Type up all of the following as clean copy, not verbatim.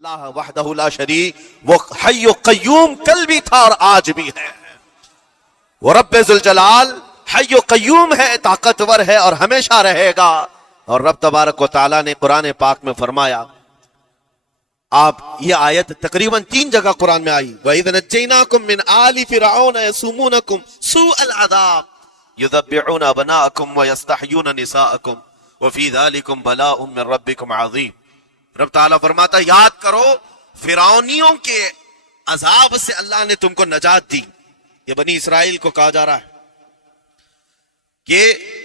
اللہ وحدہ لا شریک، وہ حی و قیوم کل بھی تھا اور آج بھی ہے۔ وہ رب ذوالجلال حی و قیوم ہے، طاقتور ہے اور ہمیشہ رہے گا۔ اور رب تبارک و تعالیٰ نے قرآن پاک میں فرمایا، آپ یہ آیت تقریباً 3 جگہ قرآن میں آئی، وَإِذْ نَجَّيْنَاكُمْ مِنْ آلِ فِرْعَوْنَ يَسُومُونَكُمْ سُوءَ الْعَذَابِ يُذَبِّحُونَ أَبْنَاءَكُمْ وَيَسْتَحْيُونَ نِسَاءَكُمْ وَفِي ذَلِكُمْ بَلَاءٌ مِّن رَبِّكُمْ عَظِيمٌ۔ رب تعالیٰ فرماتا یاد کرو فرعونیوں کے عذاب سے اللہ نے تم کو نجات دی۔ یہ بنی اسرائیل کو کہا جا رہا ہے کہ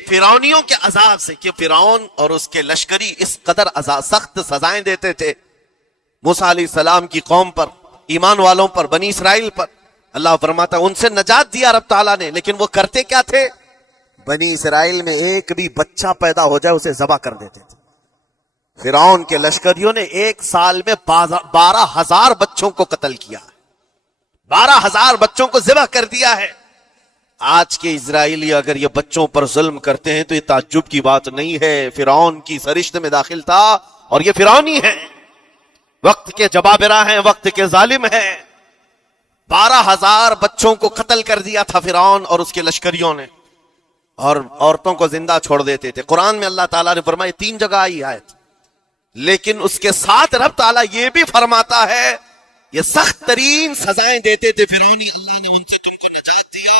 فرعونیوں کے عذاب سے، کہ فرعون اور اس کے لشکری اس قدر سخت سزائیں دیتے تھے موسیٰ علیہ السلام کی قوم پر، ایمان والوں پر، بنی اسرائیل پر۔ اللہ فرماتا ان سے نجات دیا رب تعالیٰ نے، لیکن وہ کرتے کیا تھے؟ بنی اسرائیل میں ایک بھی بچہ پیدا ہو جائے اسے ذبح کر دیتے تھے۔ فرعون کے لشکریوں نے 1 سال میں 12,000 بچوں کو قتل کیا ہے، 12,000 بچوں کو ذبح کر دیا ہے۔ آج کے اسرائیلی اگر یہ بچوں پر ظلم کرتے ہیں تو یہ تعجب کی بات نہیں ہے، فرعون کی سرشت میں داخل تھا اور یہ فرعونی ہے، وقت کے جبابرہ ہیں، وقت کے ظالم ہیں۔ 12,000 بچوں کو قتل کر دیا تھا فرعون اور اس کے لشکریوں نے، اور عورتوں کو زندہ چھوڑ دیتے تھے۔ قرآن میں اللہ تعالیٰ نے فرمایا 3 جگہ آئی آیت، لیکن اس کے ساتھ رب تعالیٰ یہ بھی فرماتا ہے یہ سخت ترین سزائیں دیتے تھے فرعونی، اللہ نے ان سے تم کو نجات دیا،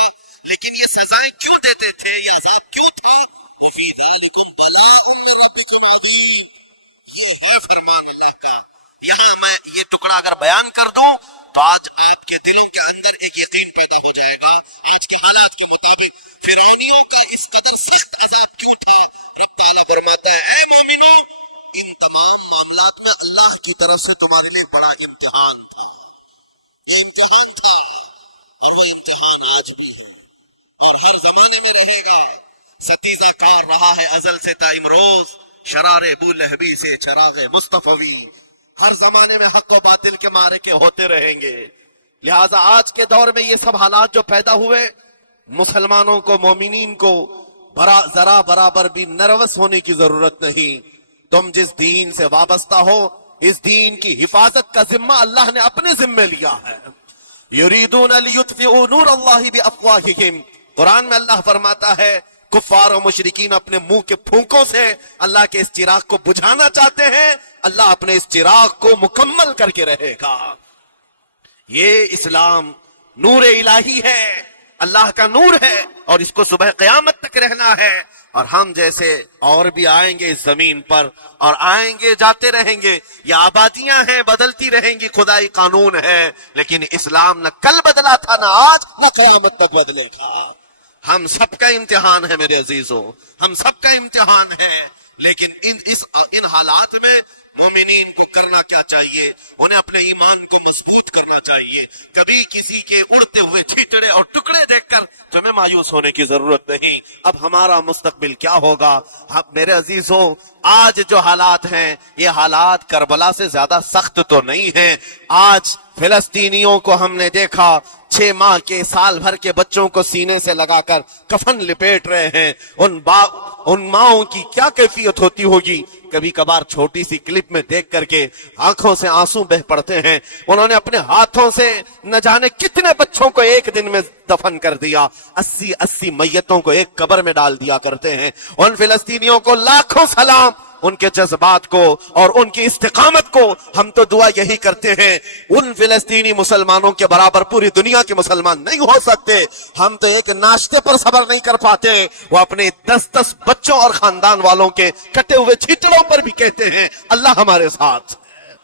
لیکن یہ سزائیں کیوں دیتے تھے، یہ عذاب کیوں تھا؟ وَفِي ذَلِكُمْ بَلَاءٌ مِّن رَبِّكُمْ عَظِيمٌ۔ یہ ہے فرمان اللہ کا۔ یہاں میں یہ ٹکڑا اگر بیان کر دوں تو آج آپ کے دلوں کے اندر ایک یقین پیدا ہو جائے گا آج کے حالات کے مطابق فرعونیوں کا اس قدر سخت عذاب کیوں تھا۔ رب تعالیٰ فرماتا ہے اے مومنوں، ان تمام معاملات میں اللہ کی طرف سے تمہارے لیے بڑا امتحان تھا، یہ امتحان تھا اور وہ امتحان آج بھی ہے اور ہر زمانے میں رہے گا۔ ستیزہ کار رہا ہے ازل سے تا امروز، شرار ابو لہبی سے چراغ مصطفی، ہر زمانے میں حق و باطل کے معرکے ہوتے رہیں گے۔ لہذا آج کے دور میں یہ سب حالات جو پیدا ہوئے، مسلمانوں کو، مومنین کو ذرا برابر بھی نروس ہونے کی ضرورت نہیں۔ تم جس دین سے وابستہ ہو، اس دین کی حفاظت کا ذمہ اللہ نے اپنے ذمے لیا ہے۔ یریدون لیطفئوا نور اللہ بافواہہم، قرآن میں اللہ فرماتا ہے کفار و مشرکین اپنے منہ کے پھونکوں سے اللہ کے اس چراغ کو بجھانا چاہتے ہیں، اللہ اپنے اس چراغ کو مکمل کر کے رہے گا۔ یہ اسلام نور الہی ہے، اللہ کا نور ہے، اور اس کو صبح قیامت تک رہنا ہے۔ اور ہم جیسے اور بھی آئیں گے اس زمین پر، اور آئیں گے جاتے رہیں گے، یہ آبادیاں ہیں بدلتی رہیں گی، خدائی قانون ہے، لیکن اسلام نہ کل بدلا تھا، نہ آج، نہ قیامت تک بدلے گا۔ ہم سب کا امتحان ہے میرے عزیزوں، ہم سب کا امتحان ہے، لیکن ان حالات میں مومنین کو کرنا کیا چاہیے؟ انہیں اپنے ایمان کو مضبوط کرنا چاہیے۔ کبھی کسی کے اڑتے ہوئے چھیٹڑے اور ٹکڑے دیکھ کر تمہیں مایوس ہونے کی ضرورت نہیں۔ اب ہمارا مستقبل کیا ہوگا؟ میرے عزیزوں، آج جو حالات ہیں یہ حالات کربلا سے زیادہ سخت تو نہیں ہیں۔ آج فلسطینیوں کو ہم نے دیکھا 6 ماہ کے، سال بھر کے بچوں کو سینے سے لگا کر کفن لپیٹ رہے ہیں۔ ان ماؤں کی کیا کیفیت ہوتی ہوگی؟ کبھی کبھار چھوٹی سی کلپ میں دیکھ کر کے آنکھوں سے آنسو بہ پڑتے ہیں۔ انہوں نے اپنے ہاتھوں سے نہ جانے کتنے بچوں کو ایک دن میں دفن کر دیا، 80 میتوں کو ایک قبر میں ڈال دیا کرتے ہیں۔ ان فلسطینیوں کو لاکھوں سلام، ان کے جذبات کو اور ان کی استقامت کو ہم تو دعا یہی کرتے ہیں، ان فلسطینی مسلمانوں کے برابر پوری دنیا کے مسلمان نہیں ہو سکتے۔ ہم تو ایک ناشتے پر صبر نہیں کر پاتے، وہ اپنے 10 بچوں اور خاندان والوں کے کٹے ہوئے چھیٹڑوں پر بھی کہتے ہیں اللہ ہمارے ساتھ ہے۔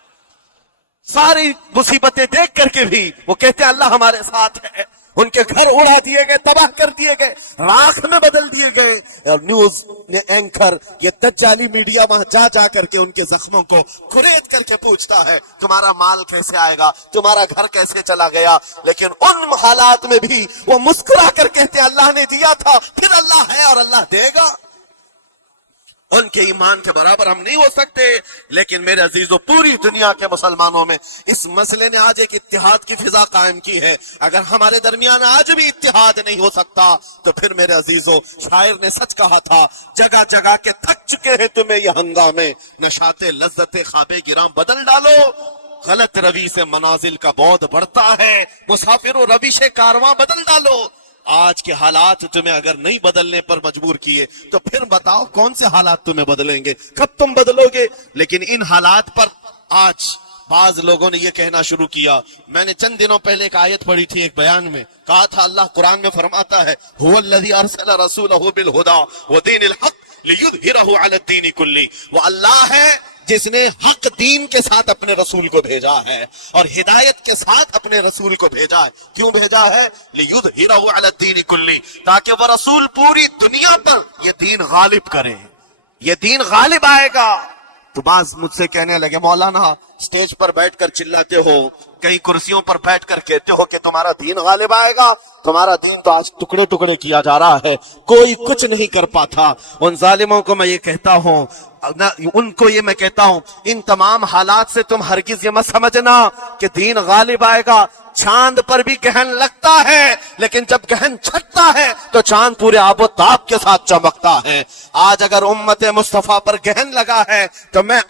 ساری مصیبتیں دیکھ کر کے بھی وہ کہتے ہیں اللہ ہمارے ساتھ ہے۔ ان کے گھر اڑا دیے گئے، تباہ کر دیے گئے، راکھ میں بدل دیے گئے، اور نیوز اینکر یہ دجالی میڈیا وہاں جا کر کے ان کے زخموں کو کھرید کر کے پوچھتا ہے تمہارا مال کیسے آئے گا، تمہارا گھر کیسے چلا گیا، لیکن ان حالات میں بھی وہ مسکرا کر کہتے ہیں اللہ نے دیا تھا، پھر اللہ ہے اور اللہ دے گا۔ ان کے ایمان کے برابر ہم نہیں ہو سکتے، لیکن میرے عزیزوں پوری دنیا کے مسلمانوں میں اس مسئلے نے آج ایک اتحاد کی فضا قائم کی ہے۔ اگر ہمارے درمیان آج بھی اتحاد نہیں ہو سکتا تو پھر میرے عزیزوں شاعر نے سچ کہا تھا، جگہ جگہ کے تھک چکے ہیں تمہیں یہ ہنگامے، نشاط لذت خواب گراں بدل ڈالو، غلط روی سے منازل کا بعد بڑھتا ہے. مسافروں روش کارواں بدل ڈالو. آج کے حالات تمہیں اگر نہیں بدلنے پر مجبور کیے تو پھر بتاؤ کون سے حالات تمہیں بدلیں گے, کب تم بدلو گے. لیکن ان حالات پر آج بعض لوگوں نے یہ کہنا شروع کیا. میں نے چند دنوں پہلے ایک آیت پڑھی تھی, ایک بیان میں کہا تھا اللہ قرآن میں فرماتا ہے هو الذی ارسل رسولہ بالہدی ودین الحق لیظہرہ علی الدین کلہ. وہ اللہ ہے جس نے حق دین کے ساتھ اپنے رسول کو بھیجا ہے اور ہدایت کے ساتھ اپنے رسول کو بھیجا ہے. کیوں بھیجا ہے؟ لیظہرہ علی الدین کلہ, تاکہ وہ رسول پوری دنیا پر یہ دین غالب کرے. یہ دین غالب آئے گا. تو بعض مجھ سے کہنے لگے مولانا سٹیج پر بیٹھ کر چلاتے ہو, کئی کرسیوں پر بیٹھ کر کہتے ہو کہ تمہارا دین غالب آئے گا. تمہارا دین تو آج ٹکڑے ٹکڑے کیا جا رہا ہے, کوئی کچھ نہیں کر پاتا. ان ظالموں کو میں یہ کہتا ہوں, ان کو یہ میں کہتا ہوں, ان تمام حالات سے تم ہرگز یہ مت سمجھنا کہ دین غالب آئے گا. چاند پر بھی گہن لگتا ہے, لیکن جب گہن چھٹتا ہے تو چاند پورے آب و تاب کے ساتھ چمکتا ہے. آج اگر امت مصطفیٰ پر گہن لگا ہے تو میں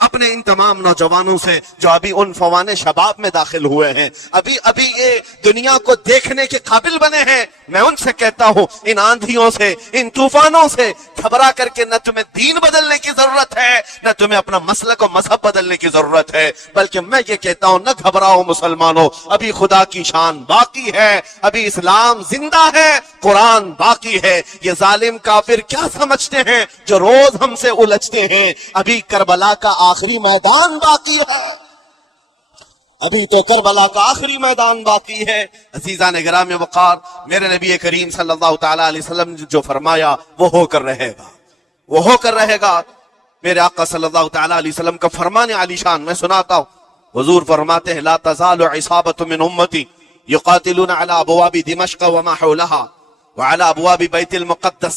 اپنے ان تمام نوجوانوں سے جو ابھی ان فوان شباب میں داخل ہوئے ہیں, ابھی یہ دنیا کو دیکھنے کے قابل بنے ہیں, میں ان سے کہتا ہوں ان آندھیوں سے, ان طوفانوں سے گھبرا کر کے نہ تمہیں دین بدلنے کی ضرورت ہے, نہ تمہیں اپنا مسلک و مذہب بدلنے کی ضرورت ہے, بلکہ میں یہ کہتا ہوں نہ گھبراؤ مسلمانوں, ابھی خدا کی شان باقی ہے, ابھی اسلام زندہ ہے, قرآن باقی ہے. یہ ظالم کافر کیا سمجھتے ہیں جو روز ہم سے الجھتے ہیں؟ ابھی کربلا کا آخری میدان باقی ہے, ابھی تو کربلا کا آخری میدان باقی ہے. عزیزان گرامی وقار, میرے نبی کریم صلی اللہ تعالی علیہ وسلم جو فرمایا وہ ہو کر رہے گا, وہ ہو کر رہے گا. میرے آقا صلی اللہ تعالی علیہ وسلم کا فرمان علی شان میں سناتا ہوں. حضور فرماتے ہیں لا تزال عصابة من امتی یقاتلون على ابواب دمشق وما حولها وعلى ابواب بیت المقدس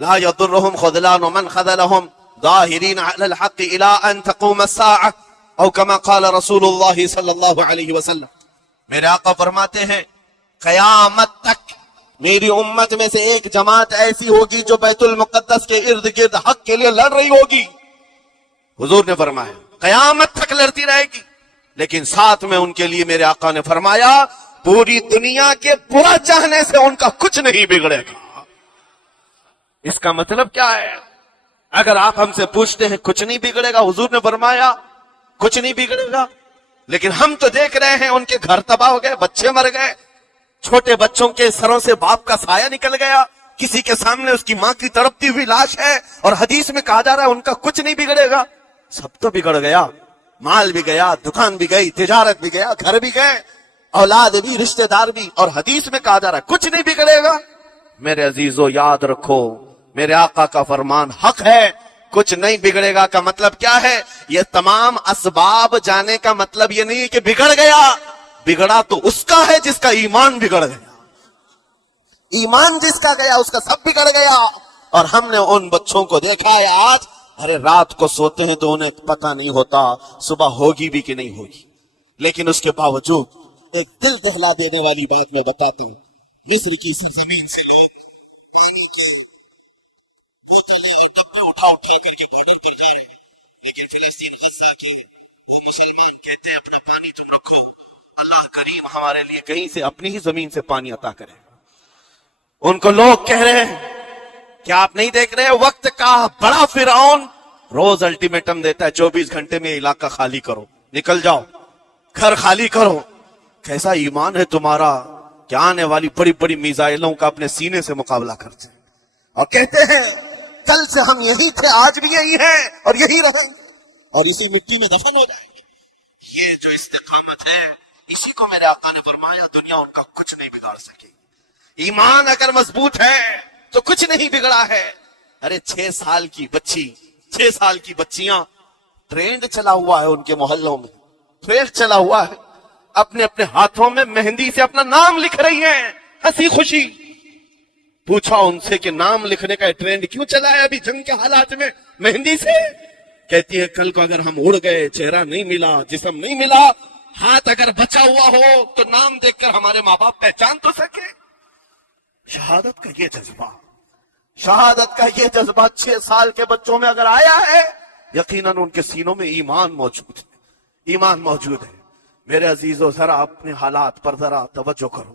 لا يضرهم خذلان من خذلهم ظاهرين على الحق الى ان تقوم الساعة او كما قال رسول اللہ صلی اللہ علیہ وسلم. میرے آقا فرماتے ہیں قیامت تک میری امت میں سے ایک جماعت ایسی ہوگی جو بیت المقدس کے ارد گرد حق کے لیے لڑ رہی ہوگی. حضور نے فرمایا قیامت تک لڑتی رہے گی, لیکن ساتھ میں ان کے لیے میرے آقا نے فرمایا پوری دنیا کے برا چاہنے سے ان کا کچھ نہیں بگڑے گا. اس کا مطلب کیا ہے؟ اگر آپ ہم سے پوچھتے ہیں کچھ نہیں بگڑے گا, حضور نے فرمایا کچھ نہیں بگڑے گا, لیکن ہم تو دیکھ رہے ہیں ان کے گھر تباہ ہو گئے, بچے مر گئے, چھوٹے بچوں کے سروں سے باپ کا سایہ نکل گیا, کسی کے سامنے اس کی ماں کی تڑپتی ہوئی لاش ہے, اور حدیث میں کہا جا رہا ہے ان کا کچھ نہیں بگڑے گا. سب تو بگڑ گیا, مال بھی گیا, دکان بھی گئی, تجارت بھی گیا, گھر بھی گئے, اولاد بھی, رشتہ دار بھی, اور حدیث میں کہا جا رہا ہے کچھ نہیں بگڑے گا. میرے عزیزو یاد رکھو میرے آقا کا فرمان حق ہے, کچھ نہیں بگڑے گا کا مطلب کیا ہے؟ یہ تمام اسباب جانے کا مطلب یہ نہیں کہ بگڑ گیا, بگڑا تو اس کا ہے جس کا ایمان بگڑ گیا. ایمان جس کا گیا اس کا سب بگڑ گیا. اور ہم نے ان بچوں کو دیکھا ہے آج, ارے رات کو سوتے ہیں تو انہیں پتہ نہیں ہوتا صبح ہوگی بھی کہ نہیں ہوگی, لیکن اس کے باوجود ایک دل دہلا دینے والی بات میں بتاتا ہوں. مصر کی سرزمین سے لوگ پانی کی بوتلیں اور ڈبے اٹھا کر کے بارڈر پر جا رہے ہیں, لیکن فلسطین غزہ کے وہ مسلمان کہتے ہیں اپنا پانی تم رکھو, اللہ کریم ہمارے لیے کہیں سے اپنی ہی زمین سے پانی عطا کرے. ان کو لوگ کہہ رہے ہیں کیا آپ نہیں دیکھ رہے وقت کا بڑا فرعون روز الٹیمیٹم دیتا ہے 24 گھنٹے میں علاقہ خالی کرو, نکل جاؤ, گھر خالی کرو. کیسا ایمان ہے تمہارا کہ آنے والی بڑی بڑی میزائلوں کا اپنے سینے سے مقابلہ کرتے ہیں اور کہتے ہیں کل سے ہم یہی تھے, آج بھی یہی ہیں اور یہی رہیں گے اور اسی مٹی میں دفن ہو جائیں گے. یہ جو استقامت ہے اسی کو میرے آقا نے فرمایا دنیا ان کا کچھ نہیں بگاڑ سکے. ایمان اگر مضبوط ہے تو کچھ نہیں بگڑا ہے. ارے 6 سال کی بچی, 6 سال کی بچیاں, ٹرینڈ چلا ہوا ہے ان کے محلوں میں, ٹرینڈ چلا ہوا ہے, اپنے اپنے ہاتھوں میں مہندی سے اپنا نام لکھ رہی ہیں ہنسی خوشی. پوچھا ان سے کہ نام لکھنے کا ٹرینڈ کیوں چلا ہے ابھی جنگ کے حالات میں مہندی سے؟ کہتی ہے کل کو اگر ہم اڑ گئے, چہرہ نہیں ملا, جسم نہیں ملا, ہاتھ اگر بچا ہوا ہو تو نام دیکھ کر ہمارے ماں باپ پہچان تو سکے. شہادت کا یہ جذبہ, شہادت کا یہ جذبہ 6 سال کے بچوں میں اگر آیا ہے, یقیناً ان کے سینوں میں ایمان موجود ہے, ایمان موجود ہے۔ میرے عزیزو ذرا اپنے حالات پر ذرا توجہ کرو،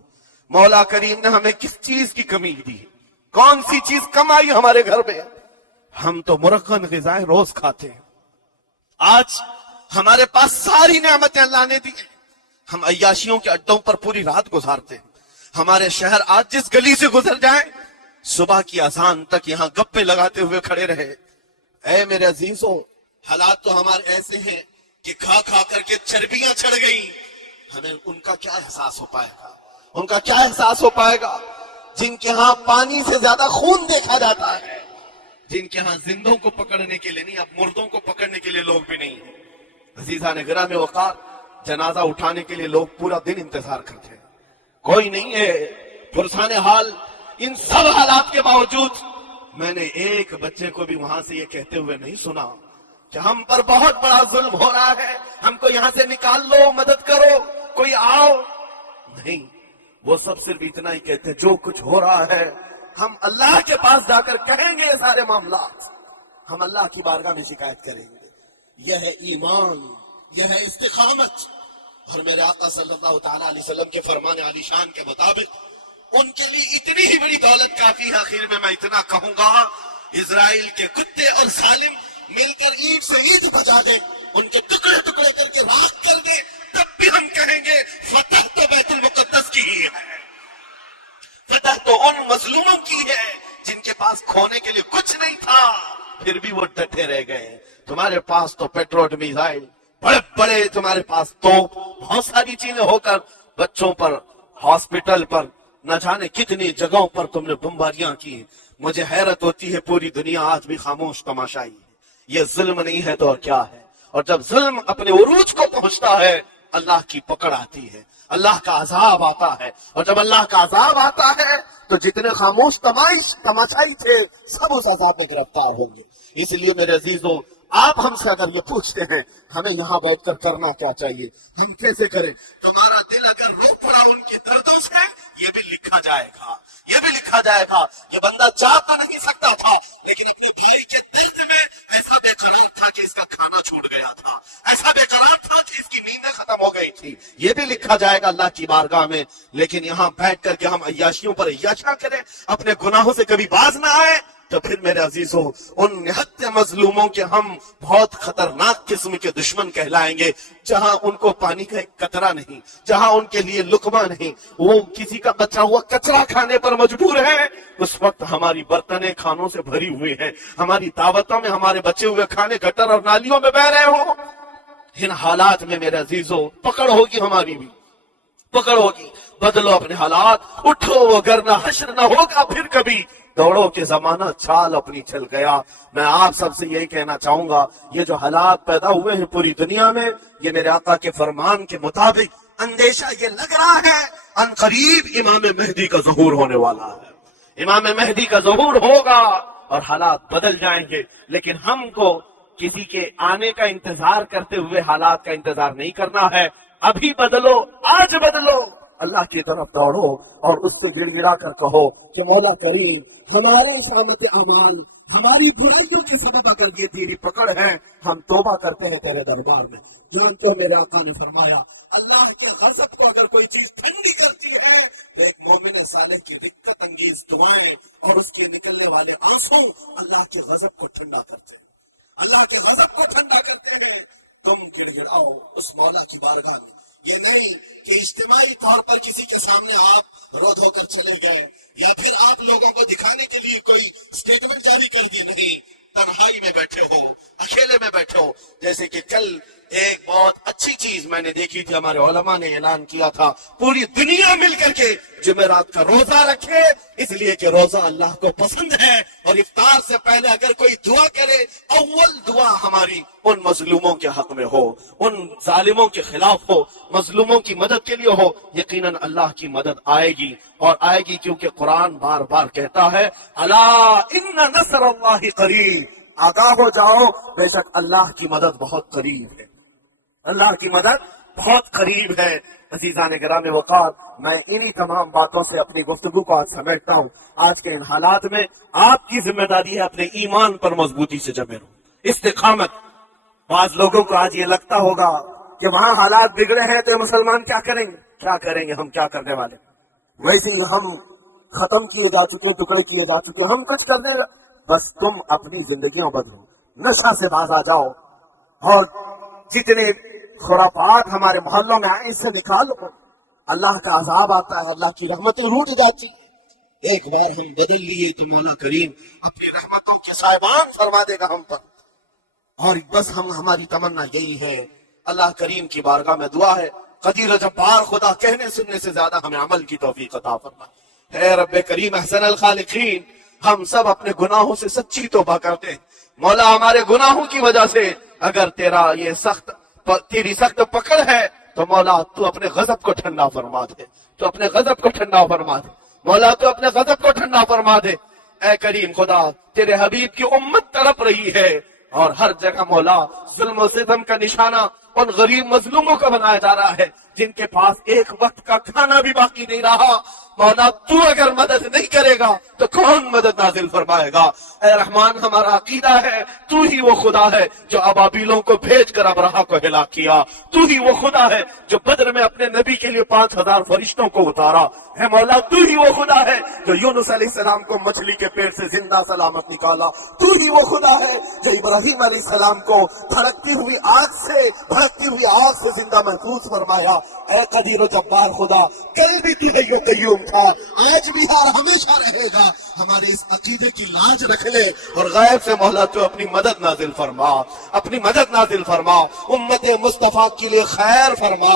مولا کریم نے ہمیں کس چیز کی کمی دی ہے؟ کون سی چیز کم آئی ہمارے گھر میں؟ ہم تو مرغن غذائیں روز کھاتے ہیں، آج ہمارے پاس ساری نعمتیں اللہ نے دی ہیں، ہم عیاشیوں کے اڈوں پر پوری رات گزارتے ہیں۔ ہمارے شہر آج جس گلی سے گزر جائیں صبح کی اذان تک یہاں گپے لگاتے ہوئے کھڑے رہے۔ اے میرے عزیزو، حالات تو ہمارے ایسے ہیں کہ کھا کھا کر کے چربیاں چڑھ گئی، ہمیں ان کا کیا احساس ہو پائے گا؟ ان کا کیا احساس ہو پائے گا جن کے ہاں پانی سے زیادہ خون دیکھا جاتا ہے، جن کے ہاں زندوں کو پکڑنے کے لیے نہیں، اب مردوں کو پکڑنے کے لیے لوگ بھی نہیں ہیں۔ عزیزان گرامی وقار، جنازہ اٹھانے کے لیے لوگ پورا دن انتظار کرتے ہیں، کوئی نہیں ہے پرسان حال۔ ان سب حالات کے باوجود میں نے ایک بچے کو بھی وہاں سے یہ کہتے ہوئے نہیں سنا کہ ہم پر بہت بڑا ظلم ہو رہا ہے، ہم کو یہاں سے نکال لو، مدد کرو، کوئی آؤ، نہیں۔ وہ سب صرف اتنا ہی کہتے ہیں جو کچھ ہو رہا ہے ہم اللہ کے پاس جا کر کہیں گے، یہ سارے معاملات ہم اللہ کی بارگاہ میں شکایت کریں گے۔ یہ ہے ایمان، یہ ہے استقامت۔ اور میرے آقا صلی اللہ تعالیٰ علیہ وسلم کے فرمان عالی شان کے مطابق ان کے لیے اتنی ہی بڑی دولت کافی ہے۔ آخر میں اتنا کہوں گا، اسرائیل کے کتے اور ظالم مل کر اینٹ سے اینٹ بجا دیں، ان کے ٹکڑے ٹکڑے کر کے راکھ کر دیں، تب بھی ہم کہیں گے فتح تو بیت المقدس کی ہی ہے، فتح تو ان مظلوموں کی ہے جن کے پاس کھونے کے لیے کچھ نہیں تھا، پھر بھی وہ ڈٹے رہ گئے۔ تمہارے پاس تو پیٹروٹ میزائل، بڑے بڑے تمہارے پاس توپ، بہت ساری چیزیں ہو کر بچوں پر، ہاسپٹل پر، نہ جانے کتنی جگہوں پر تم نے بمباریاں کی۔ مجھے حیرت ہوتی ہے پوری دنیا آج بھی خاموش تماشائی ہے۔ یہ ظلم نہیں ہے تو اور کیا ہے؟ اور جب ظلم اپنے عروج کو پہنچتا ہے اللہ کی پکڑ آتی ہے، اللہ کا عذاب آتا ہے، اور جب اللہ کا عذاب آتا ہے تو جتنے خاموش تماشائی تھے سب اس عذاب میں گرفتار ہوں گے۔ اس لیے میرے عزیزو، آپ ہم سے اگر یہ پوچھتے ہیں ہمیں یہاں بیٹھ کر کرنا کیا چاہیے، ہم کیسے کریں؟ تمہارا دل اگر رو پڑا ان کے دردوں سے، یہ بھی لکھا جائے گا، یہ بھی لکھا جائے گا۔ یہ بندہ چاہ تو نہیں سکتا تھا لیکن اپنی بھائی کے درد میں ایسا بے قرار تھا کہ اس کا کھانا چھوٹ گیا تھا، ایسا بے قرار تھا کہ اس کی نیندیں ختم ہو گئی تھی، یہ بھی لکھا جائے گا اللہ کی بارگاہ میں۔ لیکن یہاں بیٹھ کر کے ہم عیاشیوں پر عیاشیاں کریں، اپنے گناہوں سے کبھی باز نہ آئے، تو پھر میرے عزیزو ان نہت مظلوموں کے ہم بہت خطرناک قسم کے دشمن کہلائیں گے، جہاں ان کو پانی کا ایک قطرہ نہیں، جہاں ان کے لیے لقمہ نہیں، وہ کسی کا بچا ہوا کچرا کھانے پر مجبور ہے۔ اس وقت ہماری برتنیں کھانوں سے بھری ہوئی ہیں، ہماری دعوتوں میں ہمارے بچے ہوئے کھانے گٹر اور نالیوں میں بہ رہے ہوں۔ ان حالات میں میرے عزیزو پکڑ ہوگی، ہماری بھی پکڑ ہوگی۔ بدلو اپنے حالات، اٹھو وگرنہ حشر نہ ہوگا پھر کبھی، دوڑو کے زمانہ چال اپنی چل گیا۔ میں آپ سب سے یہی کہنا چاہوں گا، یہ جو حالات پیدا ہوئے ہیں پوری دنیا میں، یہ میرے آقا کے فرمان کے مطابق اندیشہ یہ لگ رہا ہے ان قریب امام مہدی کا ظہور ہونے والا ہے، امام مہدی کا ظہور ہوگا اور حالات بدل جائیں گے۔ لیکن ہم کو کسی کے آنے کا انتظار کرتے ہوئے حالات کا انتظار نہیں کرنا ہے۔ ابھی بدلو، آج بدلو، اللہ کی طرف دوڑو اور اس سے گڑ گڑا کر کہو کہ مولا کریم، ہمارے شامت اعمال، ہماری برائیوں کے سبب اگر یہ تیری پکڑ ہے، ہم توبہ کرتے ہیں تیرے دربار میں۔ جانتے ہو میرے آقا نے فرمایا، اللہ کے غضب کو اگر کوئی چیز ٹھنڈی کرتی ہے تو ایک مومن صالح کی رقت انگیز دعائیں اور اس کے نکلنے والے آنسو اللہ کے غضب کو ٹھنڈا کرتے ہیں، اللہ کے غضب کو ٹھنڈا کرتے ہیں۔ تم گڑ گڑاؤ اس مولا کی بارگاہ میں، یہ نہیں کہ اجتماعی طور پر کسی کے سامنے آپ رو دھو کر چلے گئے یا پھر آپ لوگوں کو دکھانے کے لیے کوئی سٹیٹمنٹ جاری کر دیے، نہیں، تنہائی میں بیٹھے ہو، اکیلے میں بیٹھے ہو۔ جیسے کہ کل ایک بہت اچھی چیز میں نے دیکھی تھی، ہمارے علماء نے اعلان کیا تھا پوری دنیا مل کر کے جمعرات کا روزہ رکھے، اس لیے کہ روزہ اللہ کو پسند ہے، اور افطار سے پہلے اگر کوئی دعا کرے، اول دعا ہماری ان مظلوموں کے حق میں ہو، ان ظالموں کے خلاف ہو، مظلوموں کی مدد کے لیے ہو، یقیناً اللہ کی مدد آئے گی، اور آئے گی کیونکہ قرآن بار بار کہتا ہے، الا ان نصر اللہ قریب، آگاہ ہو جاؤ، بے شک اللہ کی مدد بہت قریب ہے، اللہ کی مدد بہت قریب ہے۔ عزیزان گرامی وقار، میں انہی تمام باتوں سے اپنی گفتگو کو آج سمیٹتا ہوں۔ آج کے ان حالات میں آپ کی ذمہ داری ہے اپنے ایمان پر مضبوطی سے جمے رہو، استقامت۔ بعض لوگوں کو آج یہ لگتا ہوگا کہ وہاں حالات بگڑے ہیں تو یہ مسلمان کیا کریں گے؟ کیا کریں گے؟ ہم کیا کرنے والے؟ ویسے ہی ہم ختم کیے جا چکے، ٹکڑے کیے جا چکے، ہم کچھ کرنے بس تم اپنی زندگیوں بدلو، نشہ سے باز آ جاؤ، اور جتنے خرافات ہمارے محلوں میں آئے اس سے نکالو۔ اللہ کا عذاب آتا ہے، اللہ کی رحمتیں روٹ جاتی۔ ایک بار ہم بدل لیے تو مولا کریم اپنی رحمتوں کے سائبان فرما دے گا ہم پر، اور بس ہماری تمنا یہی ہے۔ اللہ کریم کی بارگاہ میں دعا ہے، قدیر و جبار خدا کہنے سننے سے زیادہ ہمیں عمل کی توفیق عطا فرما۔ اے رب کریم احسن الخالقین، ہم سب اپنے گناہوں سے سچی توبہ کرتے ہیں مولا۔ ہمارے گناہوں کی وجہ سے اگر تیری سخت پکڑ ہے تو مولا تو اپنے غضب کو ٹھنڈا فرما دے، تو اپنے غضب کو ٹھنڈا فرما دے مولا، تو اپنے غضب کو ٹھنڈا فرما دے۔ اے کریم خدا، تیرے حبیب کی امت تڑپ رہی ہے، اور ہر جگہ مولا ظلم و ستم کا نشانہ ان غریب مظلوموں کا بنایا جا رہا ہے جن کے پاس ایک وقت کا کھانا بھی باقی نہیں رہا۔ مولا تو اگر مدد نہیں کرے گا تو کون مدد نازل فرمائے گا؟ اے رحمان، ہمارا عقیدہ ہے تو ہی وہ خدا ہے جو ابابیلوں کو بھیج کر ابرہہ کو ہلاک کیا، تو ہی وہ خدا ہے جو بدر میں اپنے نبی کے لیے 5000 فرشتوں کو اتارا ہے مولا، تو ہی وہ خدا ہے جو یونس علیہ السلام کو مچھلی کے پیٹ سے زندہ سلامت نکالا، تو ہی وہ خدا ہے جو ابراہیم علیہ السلام کو بھڑکتی ہوئی آگ سے زندہ محفوظ فرمایا۔ اے قدیر و جبار خدا، کل بھی تو حی و قیوم تھا، آج بھی اور ہمیشہ رہے گا۔ ہمارے اس عقیدے کی لاج رکھ لے، اور غیب سے مولا تو اپنی مدد نازل فرما، اپنی مدد نازل فرما، امت مصطفیٰ کے لیے خیر فرما،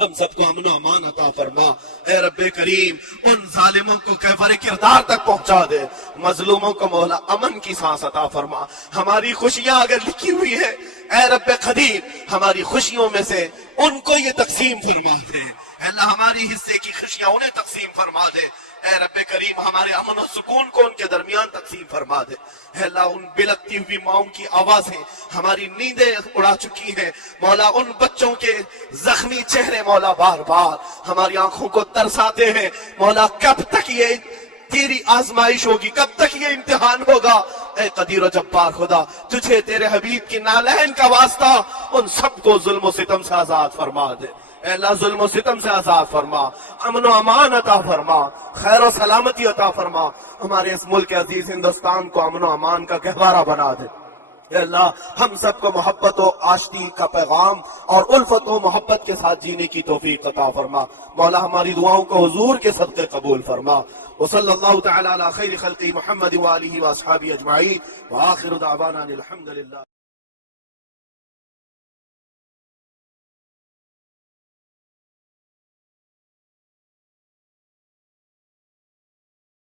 ہم سب کو امن و امان عطا فرما۔ اے رب کریم، ان ظالموں کو کیفر کردار تک پہنچا دے، مظلوموں کو مولا امن کی سانس عطا فرما۔ ہماری خوشیاں اگر لکھی ہوئی ہے اے رب قدیر، ہماری خوشیوں میں سے ان کو یہ تقسیم فرما دے۔ اے اللہ، ہماری حصے کی خوشیاں انہیں تقسیم فرما دے۔ اے رب کریم، ہمارے امن و سکون کو ان کے درمیان تقسیم فرما دے۔ اے اللہ، ان بلکتی ہوئی ماؤں کی آوازیں ہماری نیندیں اڑا چکی ہیں مولا، ان بچوں کے زخمی چہرے مولا بار بار ہماری آنکھوں کو ترساتے ہیں مولا۔ کب تک یہ تیری آزمائش ہوگی؟ کب تک یہ امتحان ہوگا؟ اے قدیر و جبار خدا، تجھے تیرے حبیب کی نالین کا واسطہ ان سب کو ظلم و ستم سے آزاد فرما دے۔ اے اللہ، ظلم و ستم سے آزاد فرما، امن و امان عطا فرما، خیر و سلامتی عطا فرما، ہمارے اس ملک عزیز ہندوستان کو امن و امان کا گہوارہ بنا دے۔ اے اللہ، ہم سب کو محبت و آشتی کا پیغام اور الفت و محبت کے ساتھ جینے کی توفیق عطا فرما مولا۔ ہماری دعاؤں کو حضور کے صدقے قبول فرما۔ وصلی اللہ تعالی علی خیر خلق محمد وآلہ واصحابہ اجمعین، وآخر دعوانا الحمدللہ۔